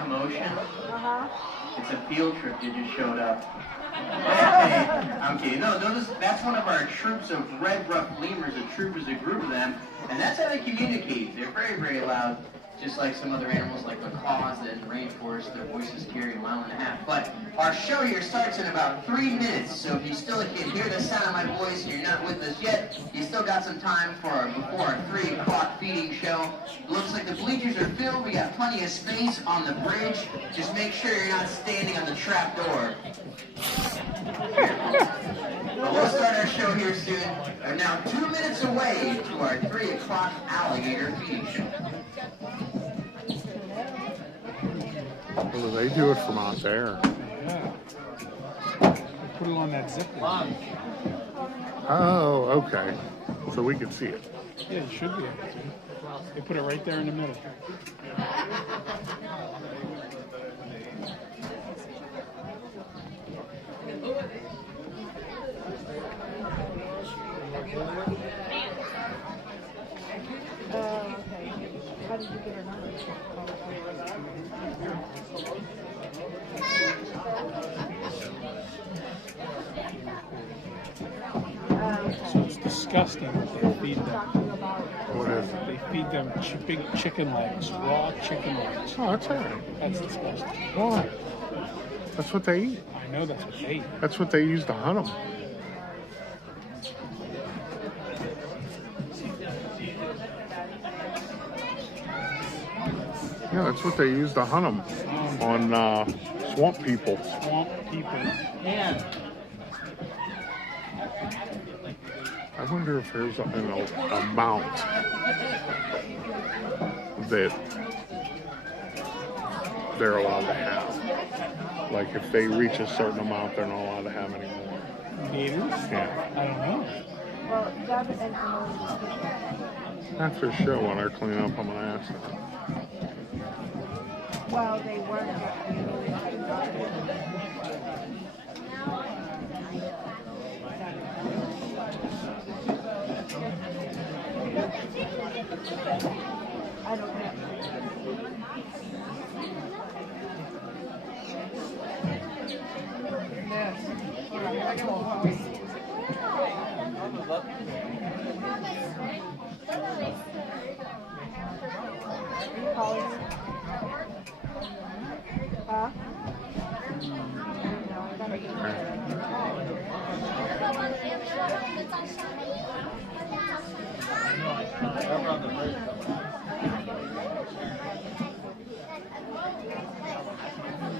commotion? Uh-huh. It's a field trip you just showed up. Hey, I'm kidding. No, that's one of our troops of red-ruffed lemurs, a troop is a group of them, and that's how they communicate. They're very, very loud, just like some other animals like macaws that in the rainforest, their voices carry a mile and a half. But our show here starts in about 3 minutes, so if you still can hear the sound of my voice and you're not with us yet, you still got some time before our 3 o'clock feeding show. Looks like the bleachers are filled. We got plenty of space on the bridge. Just make sure you're not standing on the trap door. But we'll start our show here soon. We're now 2 minutes away to our 3 o'clock alligator feeding show. Well, they do it from out there. Yeah. Put it on that zip line. Oh, okay. So we can see it. Yeah, you should be able to. They put it right there in the middle. Okay. How did you get her number? So it's disgusting what they feed them. What is it? They feed them big chicken legs, raw chicken legs. Oh, that's all right. That's disgusting. Why? That's what they eat. I know that's what they eat. That's what they use to hunt them. Yeah, that's what they use to hunt them on swamp people. Swamp people. Yeah. I wonder if there's an amount that they're allowed to have. Like if they reach a certain amount, they're not allowed to have any more. Gators? Yeah. I don't know. Well, Gavin and After the show, when they're cleaning up, I'm gonna ask them. well, they weren't. I don't know. Huh?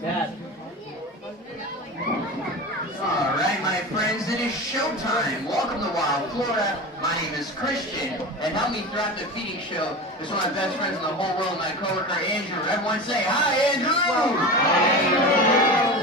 Dad. All right, my friends, it is showtime. Welcome to Wild Florida. My name is Christian, and help me throughout the feeding show is one of my best friends in the whole world, my coworker Andrew. Everyone say hi, Andrew. Hi.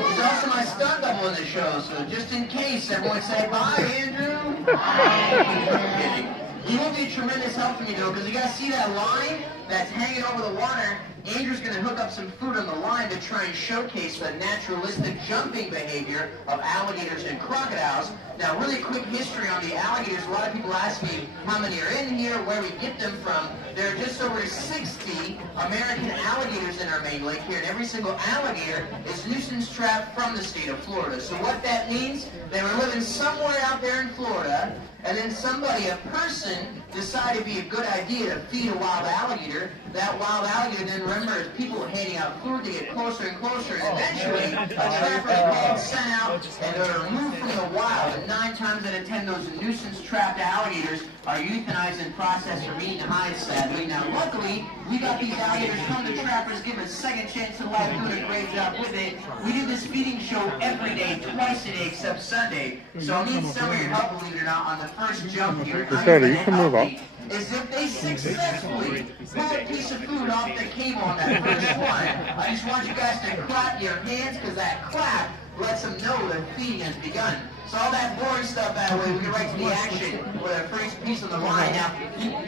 He's also my stunt double in the show, so just in case, everyone say bye, Andrew. Bye. He will be a tremendous help to me, though, because you guys see that line that's hanging over the water? Andrew's going to hook up some food on the line to try and showcase the naturalistic jumping behavior of alligators and crocodiles. Now, really quick history on the alligators. A lot of people ask me how many are in here, where we get them from. There are just over 60 American alligators in our main lake here, and every single alligator is nuisance trapped from the state of Florida. So what that means, they were living somewhere out there in Florida, and then a person, decided it'd be a good idea to feed a wild alligator. That wild alligator then, remember, is people handing out food to get closer and closer, and eventually a trapper is called, sent out, and they're removed from the wild. And 9 times out of 10, those nuisance-trapped alligators are euthanized and processed for meat and hide, sadly. Now, luckily, we got these alligators from the trappers, give a second chance to life, doing a great job with it. We do this feeding show every day, twice a day, except Sunday. So I need some of your help, believe it or not, on the first jump here. You can move up. Is if they successfully pull a piece of food off the cable on that first one. I just want you guys to clap your hands, because that clap lets them know that feeding has begun. So all that boring stuff out of the way, we get right to the action with our first piece on the line. Now,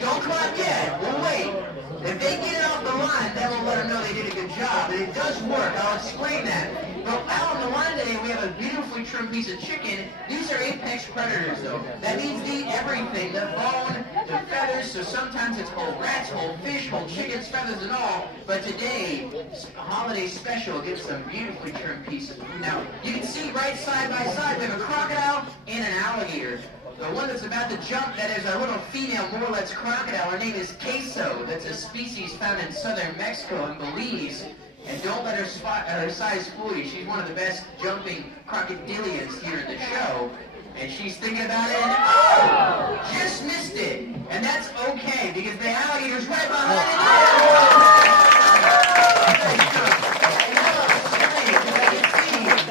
don't clap yet. We'll wait. If they get it off the line, then we'll let them know they did a good job. And it does work. I'll explain that. But out on the line today, we have a beautifully trimmed piece of chicken. These are apex predators, though. That means they eat everything, the bone, the feathers. So sometimes it's whole rats, whole fish, whole chickens, feathers and all. But today, holiday special. Give some beautifully trimmed pieces. Now, you can see right side by side, we have a crocodile and an alligator. The one that's about to jump, that is our little female Morlet's crocodile. Her name is Queso. That's a species found in southern Mexico and Belize. And don't let her size fool you. She's one of the best jumping crocodilians here in the show. And she's thinking about it, and oh! Just missed it. And that's okay, because the alligator's right behind it.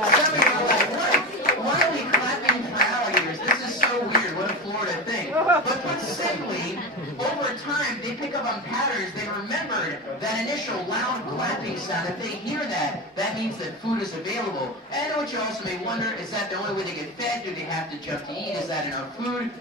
Some of you are like, why are we clapping for alligators? This is so weird. What a Florida thing. But put simply, over time, they pick up on patterns. They remembered that initial loud clapping sound. If they hear that, that means that food is available. And what you also may wonder, is that the only way they get fed? Do they have to jump to eat? Is that enough food?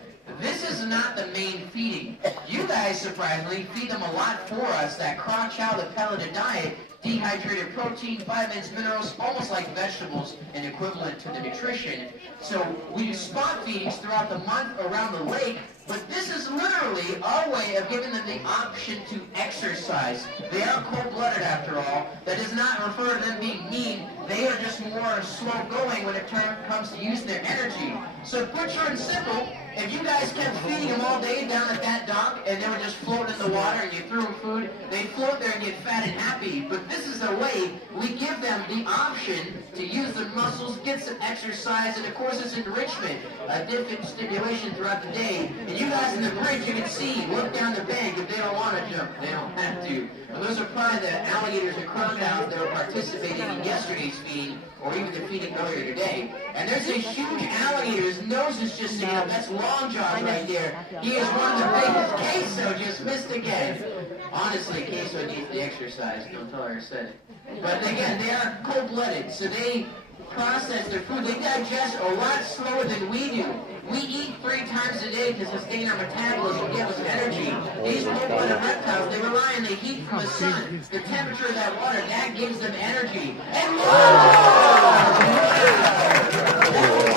This is not the main feeding. You guys, surprisingly, feed them a lot for us. That croc chow, the pelleted diet, dehydrated protein, vitamins, minerals, almost like vegetables and equivalent to the nutrition. So we do spot feedings throughout the month around the lake, but this is literally our way of giving them the option to exercise. They are cold-blooded after all. That does not refer to them being mean. They are just more slow-going when it comes to using their energy. So put short and simple, if you guys kept feeding them all day down at that dock and they were just floating in the water and you threw them food, they'd float there and get fat and happy. But this is a way we give them the option to use their muscles, get some exercise, and of course it's enrichment, different stimulation throughout the day. And you guys in the bridge, you can see, look down the bank. If they don't want to jump, they don't have to. And those are probably the alligators and crocodiles that were participating in yesterday's feed, or even the feeding earlier today. And there's a huge alligator. His nose is just sticking up. That's Long John right there. He is one of the biggest. Queso just missed again. Honestly, Queso needs the exercise. Don't tell her I said it. But again, they are cold-blooded, so they process their food. They digest a lot slower than we do. We eat 3 times a day to sustain our metabolism and give us energy. These cold-blooded reptiles, they rely on the heat from the sun, the temperature of that water. That gives them energy. And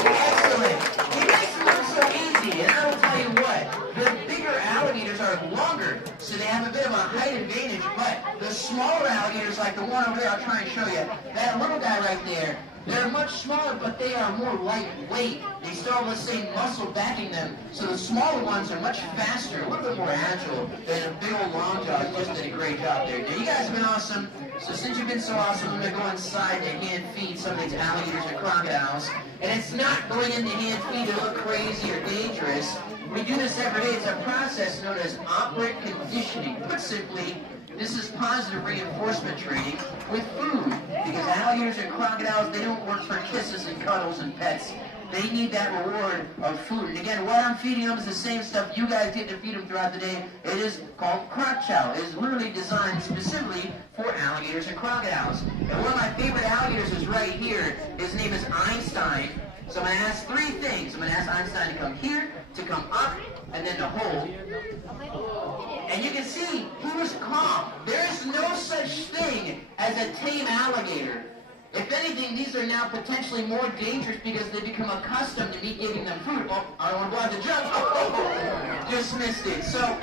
excellent. It makes it look so easy. And I will tell you what, the bigger alligators are longer, so they have a bit of a height advantage. But the smaller alligators, like the one over there, I'll try and show you. That little guy right there, they're much smaller, but they are more lightweight. They still have the same muscle backing them, so the smaller ones are much faster, a little bit more agile than a big old long jaw. Just did a great job there. Now, you guys have been awesome. So since you've been so awesome, I'm going to go inside to hand feed some of these alligators and crocodiles. And it's not going into hand feed to look crazy or dangerous. We do this every day. It's a process known as operant conditioning. Put simply, this is positive reinforcement training with food, because alligators and crocodiles, they don't work for kisses and cuddles and pets. They need that reward of food. And again, what I'm feeding them is the same stuff you guys get to feed them throughout the day. It is called croc chow. It is literally designed specifically for alligators and crocodiles. And one of my favorite alligators is right here. His name is Einstein. So I'm going to ask 3 things. I'm going to ask Einstein to come here, to come up, and then to hold. And you can see, he was calm. There is no such thing as a tame alligator. If anything, these are now potentially more dangerous because they become accustomed to me giving them food. Oh, I don't want to go out to jump. Oh, just missed it. So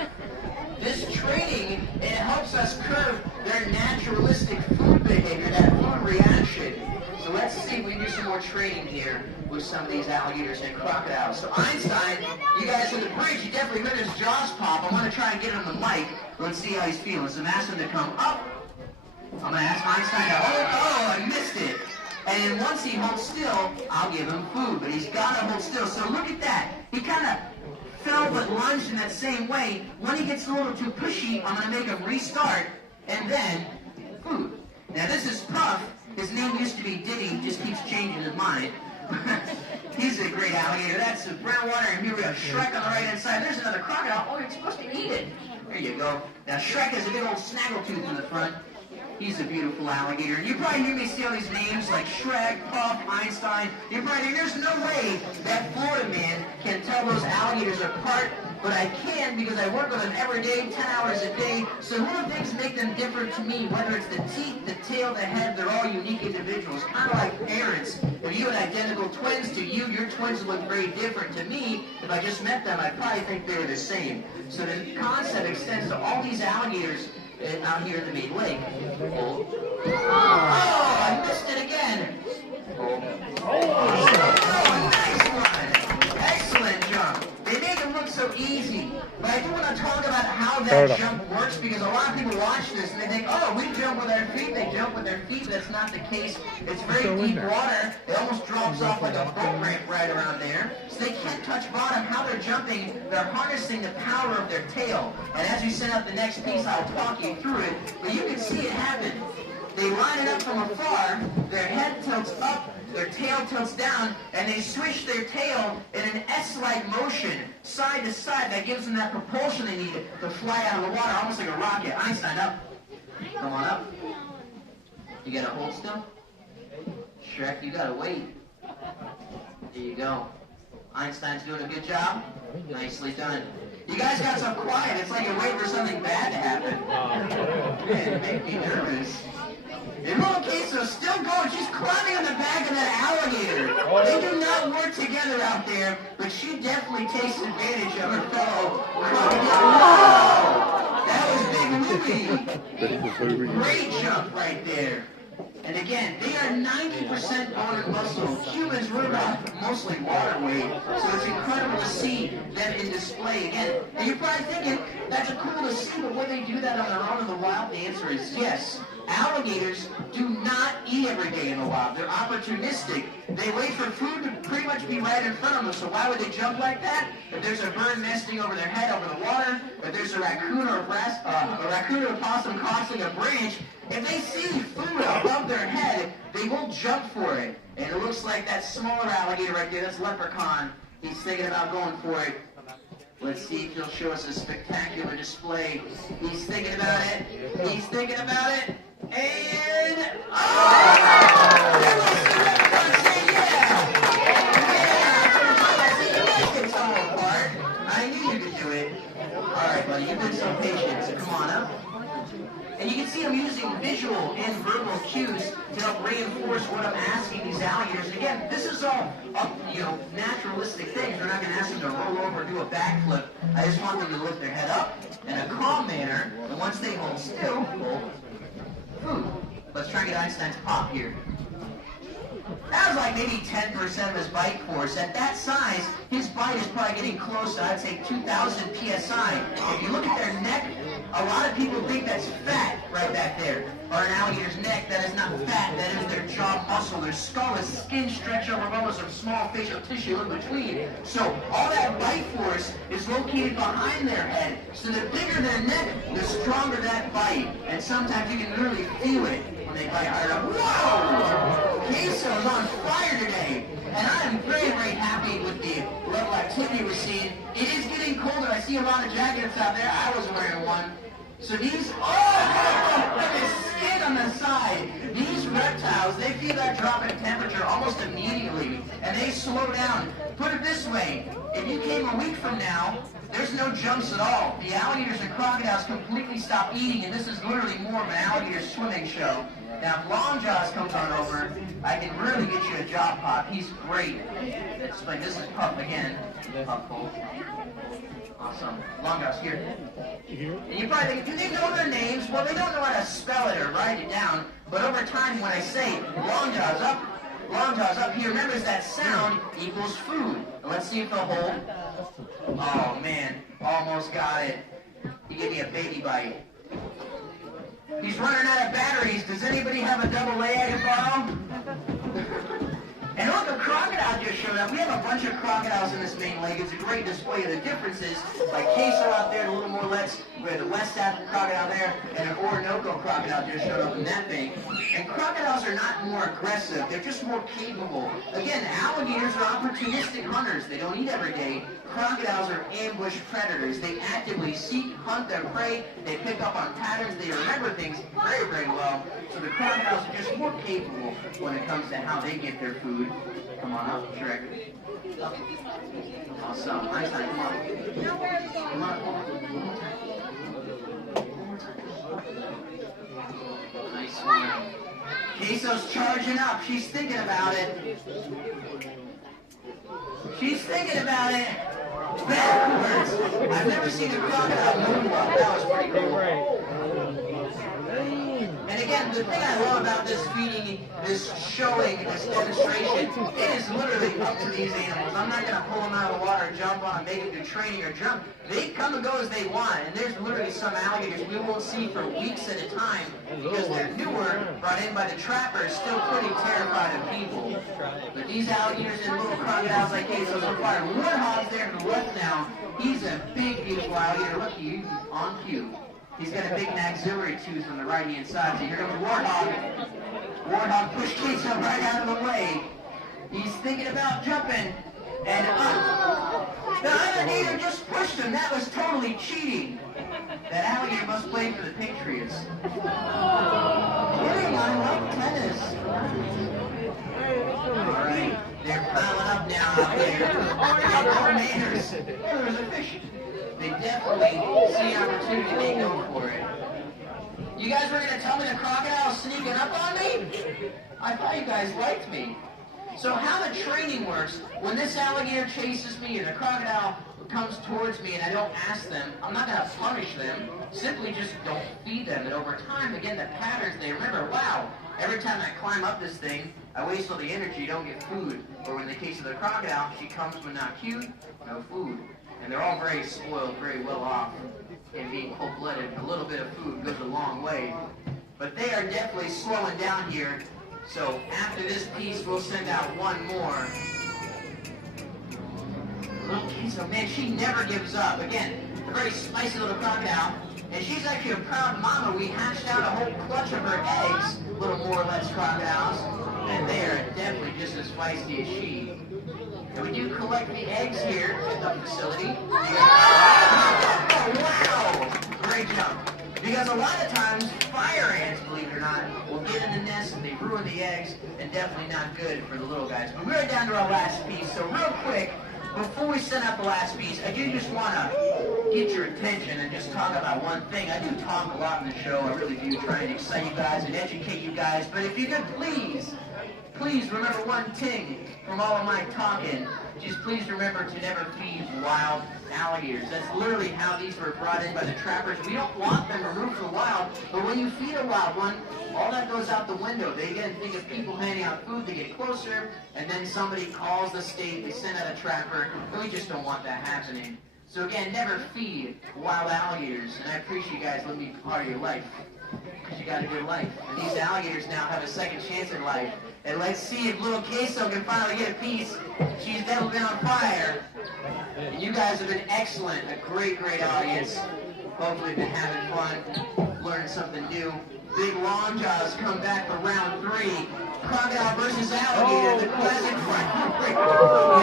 this training, it helps us curb their naturalistic food behavior, that food reaction. So let's see if we can do some more training here with some of these alligators and crocodiles. So Einstein, you guys in the bridge, you definitely heard his jaws pop. I want to try and get him the mic. Let's see how he's feeling. So I'm asking him to come up. I'm going to ask Einstein to hold. Oh, I missed it. And once he holds still, I'll give him food. But he's got to hold still. So look at that. He kind of fell but lunged in that same way. When he gets a little too pushy, I'm going to make him restart. And then, food. Now this is Puff. His name used to be Diddy. He just keeps changing his mind. He's a great alligator. That's a brown water. And here we have Shrek on the right-hand side. There's another crocodile. Oh, you're supposed to eat it. There you go. Now Shrek has a big old snaggletooth in the front. He's a beautiful alligator. And you probably hear me say all these names like Shrek, Puff, Einstein. You probably think there's no way that Florida man can tell those alligators apart, but I can because I work with them every day, 10 hours a day. So little things make them different to me, whether it's the teeth, the tail, the head, they're all unique individuals. Kind of like parents. If you had identical twins to you, your twins look very different. To me, if I just met them, I'd probably think they were the same. So the concept extends to all these alligators out here in the main lake. that Turtle. jump works because a lot of people watch this and they think, oh, we jump with our feet, they jump with their feet. That's not the case. It's very Go in deep there. water. It almost drops off like a boat ramp right around there. So they can't touch bottom. How they're jumping, they're harnessing the power of their tail. And as we set up the next piece, I'll talk you through it. But you can see it happen. They line it up from afar, their head tilts up, their tail tilts down, and they swish their tail in an S-like motion, side to side. That gives them that propulsion they need to fly out of the water, almost like a rocket. Einstein, up. Come on up. You gotta hold still. Shrek, you gotta wait. There you go. Einstein's doing a good job. Nicely done. You guys got so quiet, it's like you're waiting for something bad to happen. Man, you make me nervous. And little Queso's still going. She's climbing on the back of that alligator. They do not work together out there, but she definitely takes advantage of her fellow crocodile. Wow! That was Big Louie. Great jump right there. And again, they are 90% bone and muscle. Humans, we're mostly water weight, so it's incredible to see them in display again. And you're probably thinking, that's cool to see, but would they do that on their own in the wild? The answer is yes. Alligators do not eat every day in the wild. They're opportunistic. They wait for food to pretty much be right in front of them. So why would they jump like that? If there's a bird nesting over their head over the water, if there's a raccoon or a possum crossing a branch, if they see food above their head, they will jump for it. And it looks like that smaller alligator right there, that's Leprechaun. He's thinking about going for it. Let's see if he'll show us a spectacular display. He's thinking about it. He's thinking about it. And I knew you could do it. All right, buddy, you've been so patient, so come on up. And you can see I'm using visual and verbal cues to help reinforce what I'm asking these alligators. Again, this is all, naturalistic things. We're not going to ask them to roll over or do a backflip. I just want them to lift their head up in a calm manner, and once they hold still, hold food. Let's try and get Einstein's pop here. That was like maybe 10% of his bite force. At that size, his bite is probably getting close to, I'd say, 2,000 PSI. If you look at their neck, a lot of people think that's fat right back there. Or an alligator's neck, that is not fat, that is their jaw muscle. Their skull is skin stretched over bubbles of small facial tissue in between. So all that bite force is located behind their head. So the bigger their neck, the stronger that bite. And sometimes you can really feel it when they bite hard up. Whoa! Queso is on fire today. And I am very, very happy with the level of activity we're seeing. It is getting colder. I see a lot of jackets out there. I was wearing one. So these, look at the skin on the side. These reptiles, they feel that drop in temperature almost immediately, and they slow down. Put it this way, if you came a week from now, there's no jumps at all. The alligators and crocodiles completely stop eating, and this is literally more of an alligator swimming show. Now, if Long Jaws comes on over, I can really get you a jaw pop. He's great. It's like, this is Pup again. Pup Bolt. Awesome. Long Jaws, here. And you probably think, do they know their names? Well, they don't know how to spell it or write it down. But over time, when I say Long Jaws up, he remembers that sound equals food. And let's see if they'll hold. Oh, man. Almost got it. He gave me a baby bite. He's running out of batteries. Does anybody have a double A I can borrow? And look, a crocodile just showed up. We have a bunch of crocodiles in this main lake. It's a great display of the differences. Like Queso out there, a little more we had a West African crocodile there, and an Orinoco crocodile just showed up in that bank. And crocodiles are not more aggressive. They're just more capable. Again, alligators are opportunistic hunters. They don't eat every day. Crocodiles are ambush predators. They actively seek, hunt their prey. They pick up on patterns. They remember things very, very well. So the crocodiles are just more capable when it comes to how they get their food. Come on up, Shrek. Up. Awesome. Einstein, come on. Come on. Nice one. Queso's charging up. She's thinking about it. She's thinking about it. Backwards. I've never seen a crocodile moonwalk. That was pretty cool. And again, the thing I love about this feeding, this showing, this demonstration, it is literally up to these animals. I'm not going to pull them out of the water, jump on them, make them do training or jump. They come and go as they want. And there's literally some alligators we won't see for weeks at a time because they're newer, brought in by the trappers, still pretty terrified of people. But these alligators and little crocodiles like these, those are fire. Warthog's there to the left now. He's a big, beautiful alligator. Look, he's on cue. He's got a big maxillary tooth on the right-hand side. So here comes Warthog. Warthog pushed Queso right out of the way. He's thinking about jumping. And up. The other gator just pushed him. That was totally cheating. That alligator must play for the Patriots. Kidding, I like tennis. All right. They're piling up now out there. No manners. There's a fish. They definitely see opportunity, they go for it. You guys were going to tell me the crocodile's sneaking up on me? I thought you guys liked me. So how the training works, when this alligator chases me and the crocodile comes towards me and I don't ask them, I'm not going to punish them. Simply just don't feed them. And over time, again, the patterns, they remember, wow, every time I climb up this thing, I waste all the energy, don't get food. Or in the case of the crocodile, she comes when not cute, no food. And they're all very spoiled, very well off, and being cold-blooded. A little bit of food goes a long way. But they are definitely slowing down here. So after this piece, we'll send out one more. Okay, so man, she never gives up. Again, a very spicy little crocodile. And she's actually a proud mama. We hatched out a whole clutch of her eggs, little more or less crocodiles. And they are definitely just as feisty as she. And we do collect the eggs here at the facility. Oh, wow! Great jump. Because a lot of times, fire ants, believe it or not, will get in the nest and they ruin the eggs, and definitely not good for the little guys. But we're down to our last piece, so real quick, before we send out the last piece, I do just want to get your attention and just talk about one thing. I do talk a lot in the show, I really do try and excite you guys and educate you guys, but if you could please remember one thing from all of my talking. Just please remember to never feed wild alligators. That's literally how these were brought in by the trappers. We don't want them removed from the wild, but when you feed a wild one, all that goes out the window. They again think of people handing out food, they get closer, and then somebody calls the state, they send out a trapper, and we just don't want that happening. So again, never feed wild alligators, and I appreciate you guys letting me be part of your life. Because you got a good life. And these alligators now have a second chance in life. And let's see if little Queso can finally get a piece. She's never been on fire. And you guys have been excellent. A great, great audience. Hopefully been having fun, learning something new. Big Long Jaws come back for round 3. Crocodile versus alligator, the classic fight.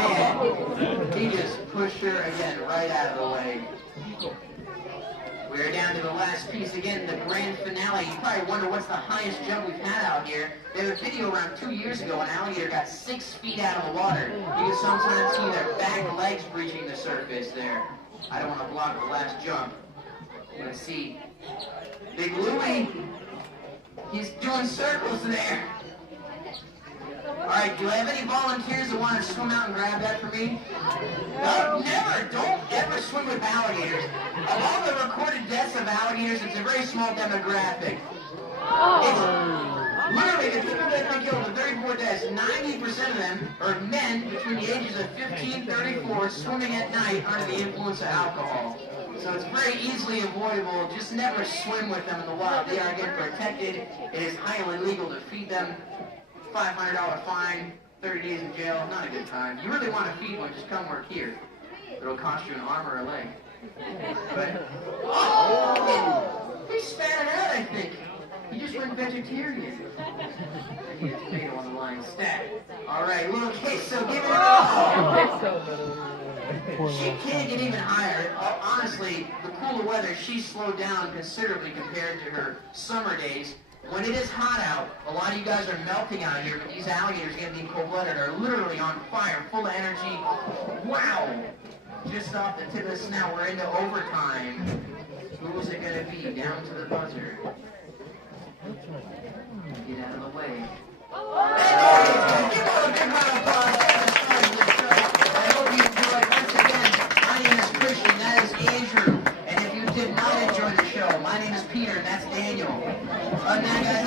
Man, he just pushed her again right out of the way. We're down to the last piece again, the grand finale. You probably wonder what's the highest jump we've had out here. There was a video around 2 years ago, an alligator got 6 feet out of the water. You can sometimes see their back legs breaching the surface there. I don't want to block the last jump. Let's see. Big Louie, he's doing circles there. Alright, do I have any volunteers that want to swim out and grab that for me? No, never. Don't ever swim with alligators. Of all the recorded deaths of alligators, it's a very small demographic. It's literally the people that have been killed, the 34 deaths, 90% of them are men between the ages of 15 and 34 swimming at night under the influence of alcohol. So it's very easily avoidable. Just never swim with them in the wild. They are, again, protected. It is highly illegal to feed them. $500 fine, 30 days in jail, not a good time. You really want to feed one, just come work here. It'll cost you an arm or a leg. But, oh, he spat it out, I think. He just went vegetarian. He had tomato on the line, stat. All right, little Queso, give it up. She can't get even higher. Honestly, the cooler weather, she slowed down considerably compared to her summer days. When it is hot out, a lot of you guys are melting out here, but these alligators, again, being cold-blooded, are literally on fire, full of energy. Wow! Just off the tip of the snout, we're into overtime. Who's it going to be? Down to the buzzer. Get out of the way. And give her a big round of applause. I hope you enjoyed. Once again, my name is Christian, that is Andrew. And if you did not enjoy the show, my name is Peter, and that's Daniel. Other than that, guys,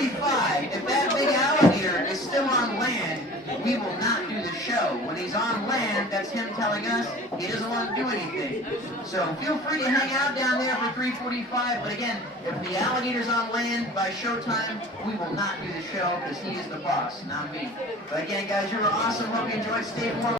3:45, if that big alligator is still on land, we will not do the show. When he's on land, that's him telling us he doesn't want to do anything. So feel free to hang out down there for 3:45. But again, if the alligator's on land by showtime, we will not do the show because he is the boss, not me. But again, guys, you were awesome. Hope you enjoyed. Stay warm.